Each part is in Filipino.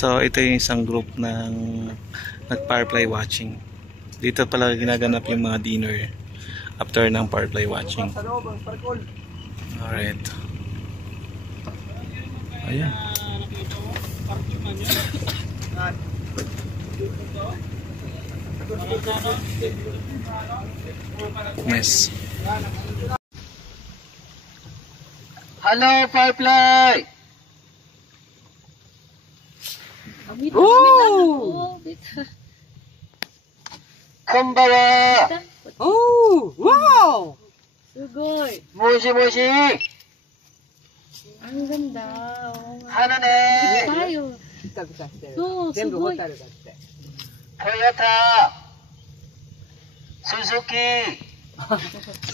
So ito yung isang group ng nag-firefly watching. Dito pala ginaganap yung mga dinner after ng firefly watching. Alright. Ayan. Nice. Hello, firefly! Oh! Konbawa! Oh! Wow! Sugoi! Moshi moshi! Ang ganda. Oo nga. Hanane! Tayo. Oo, sugoi. Toyota! Suzuki!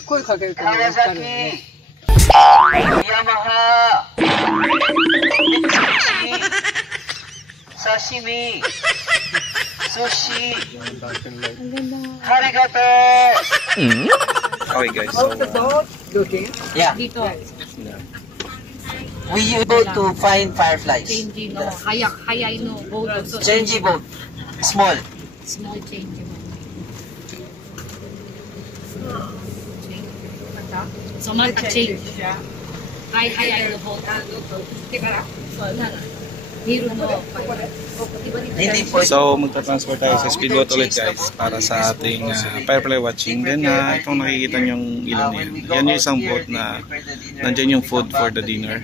声かけるとね、わかるよね。 Kawasaki! Yamaha! Sashimi! Sushi! Ang ganda. Arigato! Okay guys, so Yeah, Dito. we go to find fireflies. Change no. Hayay no. Boat. Genji boat. Small. Small change mo. So, change. Hayay no boat. So, hero no. Hindi po. so magta-transfer tayo sa speedboat ulit guys para sa ating firefly watching. Then itong nakikita nyong ilong yan. Yan yung isang boat na nandyan yung food for the dinner.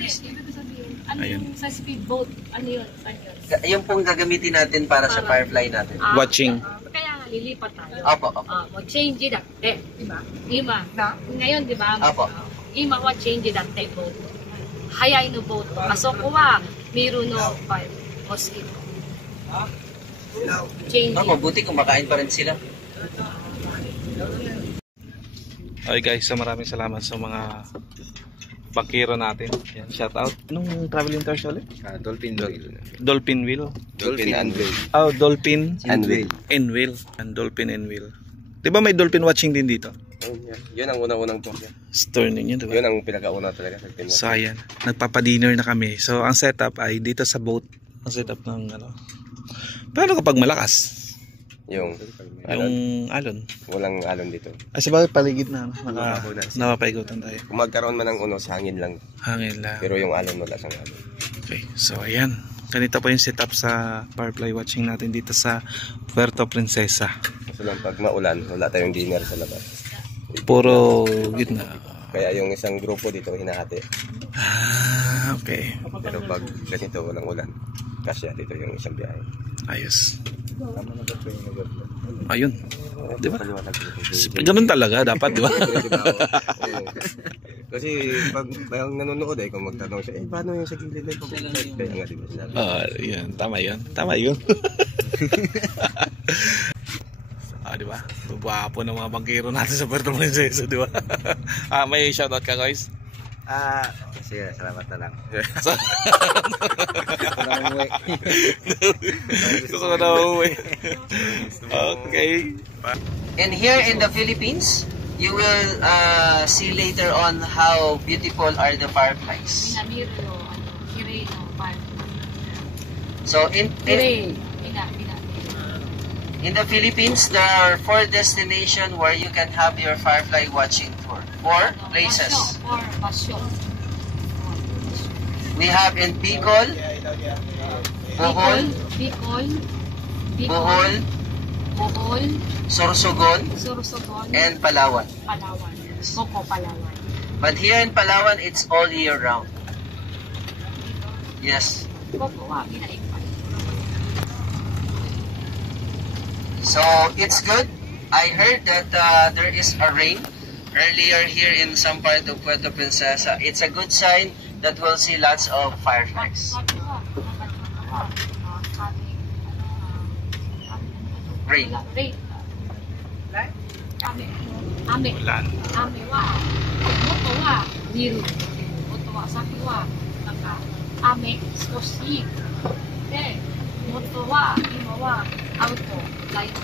Ayun. Sa speedboat, ano yun? Yung pong gagamitin natin para sa firefly natin. Watching. Kaya lilipat tayo. Opo, opo. Mag-change dati, di ba? Ima. Ngayon, di ba? Opo. Ima wa change dati boat. Hayay no boat. Masoko wa miru no five. Mosquito. Change. Opo, buti kumakain pa rin sila. Okay guys, so maraming salamat sa mga bakiro natin. Yan, shout out. Anong travel interest ulit? Dolphin Wheel. Dolphin Wheel. Dolphin and Wheel. Oh, Dolphin And Wheel. and Wheel. And Dolphin and Wheel. Di ba may dolphin watching din dito? Oh, yun ang unang-unang tour. Store ninyo, di ba? Yun ang pinakauna talaga. So ayan, nagpapa-dinner na kami. So ang setup ay dito sa boat. Ang setup ng ano. Pero kapag malakas, Yung alon. walang alon dito. Kasi bakit paligid na Mababaw na. napapaigutan tayo. Kung magkaroon man ng unos, hangin lang. Hangin lang. Pero yung alon wala sang alon. Okay, so ayan. Ganito po yung setup sa firefly watching natin dito sa Puerto Princesa. Kasi lang pag maulan, wala tayong dinner sa labas. Puro gitna. Kaya yung isang grupo dito hinahati. Ah, okay. Pero pag ganito walang ulan, kasya dito yung isang biyahe. Ayos. Ayun. Di ba? Paliwanag ko. Ganun talaga dapat, di ba? Oo. Kasi pag mayang nanonood kung magtanong siya, paano yung sa gilid na pag-ulan? Kaya nga di ba sinabi? Yan. Tama yun. Tama yun. Di ba? Gwapo ng mga bangkero natin sa Puerto Princesa, di ba? May shoutout ka guys? Kasi salamat na lang. Gusto ko na uuwi. Okay. And here in the Philippines, you will see later on how beautiful are the fireflies. Minamiro no. Hirei no. Five. So Hirei. In the Philippines, there are 4 destinations where you can have your firefly watching tour. 4 places. Basyo. We have in Bicol, Bohol, Bohol, Sorsogon, Sorsogon, and Palawan. Palawan. Boko, Palawan. But here in Palawan, it's all year round. Yes. Boko wa minaikpan. So it's good. I heard that there is a rain earlier here in some part of Puerto Princesa. It's a good sign that we'll see lots of fireflies. Rain. Ame wa. Moto wa biru. Moto wa saki wa naka ame skoshi. Moto wa ima wa auto light.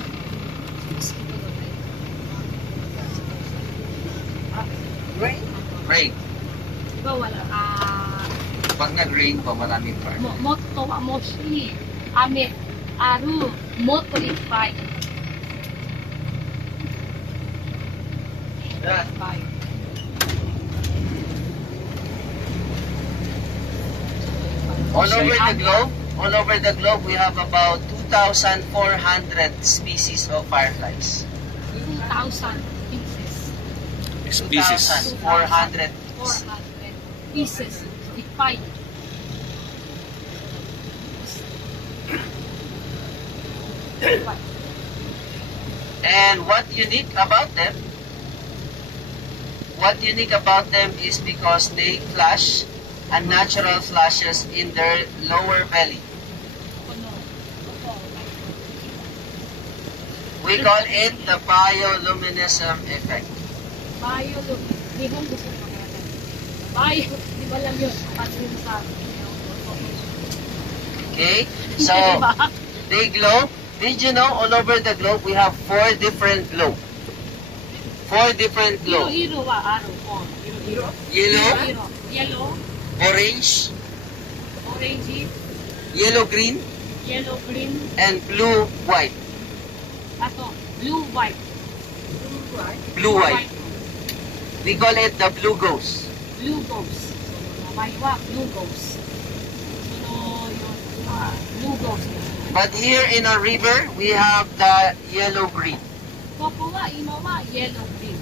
Rain? Rain. Diba wala Pag nag-rain po, maraming fire. moto wa moshi. Ame, Aru, Motorify. All over the globe, we have about 2,400 species of fireflies. 2,000 pieces. Species. 2,400. 400 pieces. Define. And what unique about them? What unique about them is because they flash unnatural flashes in their lower belly. We call it the bioluminescent effect. Nihon gusto ko makalaman. Bio, di ba lang yun? Pasin sa Okay? So, they glow. Did you know all over the globe we have 4 different glow? 4 different glow. Hiro wa aru ko. Yellow, Yellow, orange, orange, yellow green, yellow green, and blue white. ato blue white. Blue white. We call it the blue ghost. Blue ghost. Maywa blue ghost. So yun, blue ghost. But here in our river, we have the yellow green. Kopo wa imo wa yellow green.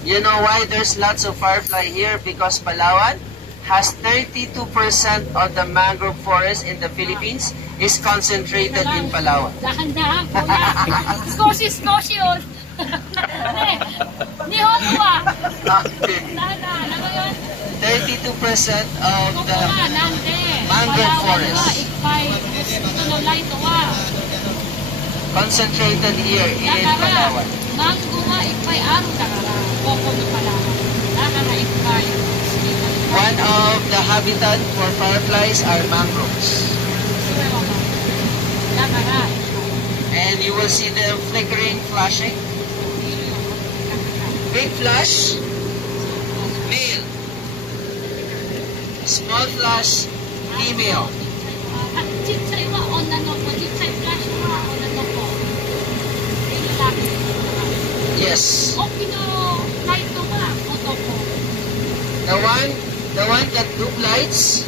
You know why there's lots of firefly here? Because Palawan has 32% of the mangrove forest in the Philippines is concentrated in Palawan. Dahan-dahan kuya. Skoshi yun. Nihon wa. Dahan-dahan. Ano yun? 32% of Kopo the wa nande. mangrove Palawan wa forest ikpay. Tunolay to wa. concentrated here in Dakara. Palawan. Mango wa ikpay aru dakara. Kopo no Palawan. Dakara ikpay. One of the habitat for fireflies are mangroves. Dakara. And you will see them flickering, flashing. Big flash, male. Small flash, female. Chitsay wa onano ko. Chitsay flash wa onano ko. Lalaki. Yes. Okino light to wa oto ko. The one that look lights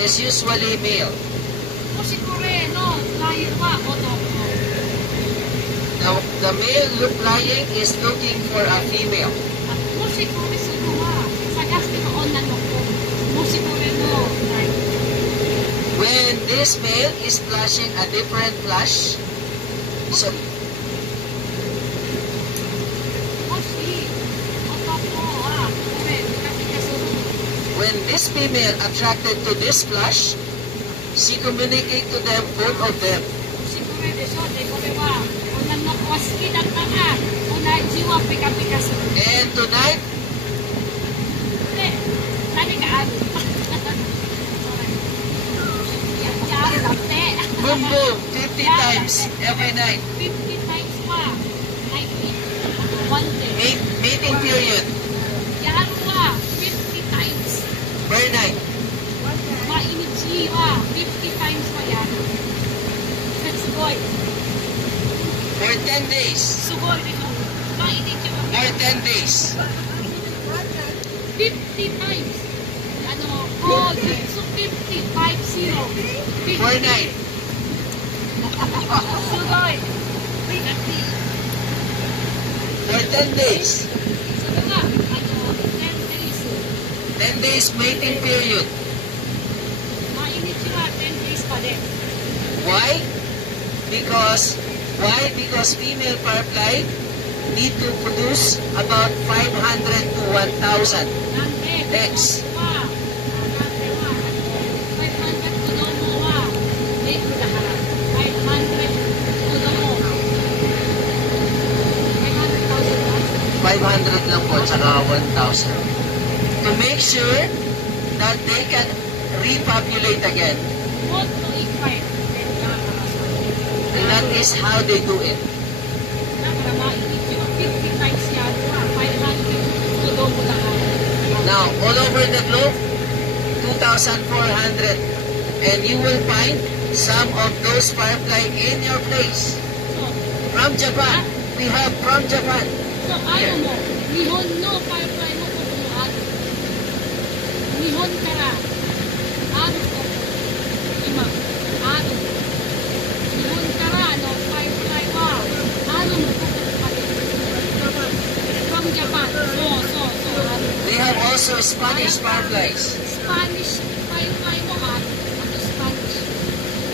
is usually male. Kusikure no layo wa oto ko. The male look lying is looking for a female. Kusikure suwa. Sagasti no onano ko. Kusikure no light. When this male is flashing a different flash, so Kusi. Oto ko wa. Kure kasi kasuru. when this female attracted to this flash, she communicate to them, both of them. Kusikure deso de kore wa. Onano ko waski datanga. Ona jiwa pika-pika suru. And tonight, Tadi ka ano? boom boom, 50 times every night. 50 times pa. Night one day. Mating period Yan pa. 50 times. per night. Mainit siya. 50 times pa yan. Sugoy. For 10 days. Sugoy dito. Mainit siya. For 10 days. 50 times. Ano? Oh, so 50. 5-0. Per night. Sugoy. For 10 days. Sugo nga. Ano? 10 days. 10 days mating period. Mainit siya. 10 days pa din. Why? Because female firefly need to produce about 500 to 1,000 Nande. eggs. Wa. Nande wa. 500 kudomo wa. Dito lahat. 500 kudomo. 500,000 ba? 500 lang po, tsaka 1,000. To make sure that they can repopulate again. What to equate? And that is how they do it. Para mainit yung 50 times yan. 500 kudomo lahat. Now, all over the globe, 2,400. And you will find some of those firefly in your place. From Japan. We have from Japan. So, ayaw mo, Nihon no firefly mo kung kumuhat. Nihon ka na. Ano ko? Ima. Ano? Nihon ka na, no firefly mo. Ano mo kung kumuhat? From Japan. So. Ano? We have also Spanish fireflies. Spanish firefly mo at ano Spanish?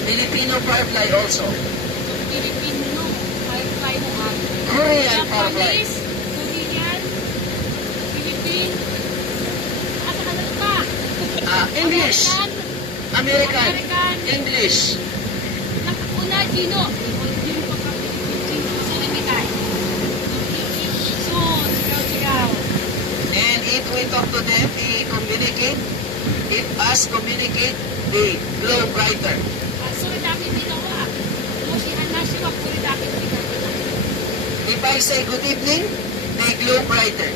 Filipino firefly also. So, Filipino firefly mo at Korean firefly. Japanese, Korean, Philippine, at ano pa? English. American. American. English. Una, Gino. Gino pa kami. Gino. Silimitay. So, sigaw. And if we talk to them, we communicate. If us communicate, they glow brighter. So, dami dito wa. Mo si Anas wa ko dami dito. If I say good evening, they glow brighter.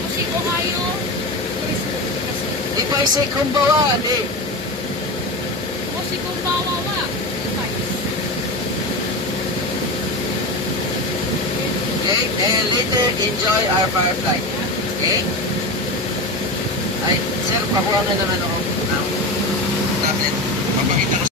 Mo si Ohio. If I say kumbawa, they. Mo si Kumbawa wa. Okay, and later enjoy our firefly. Okay? Ay, sir, pakuha nga naman ako ng tablet. Papakita ko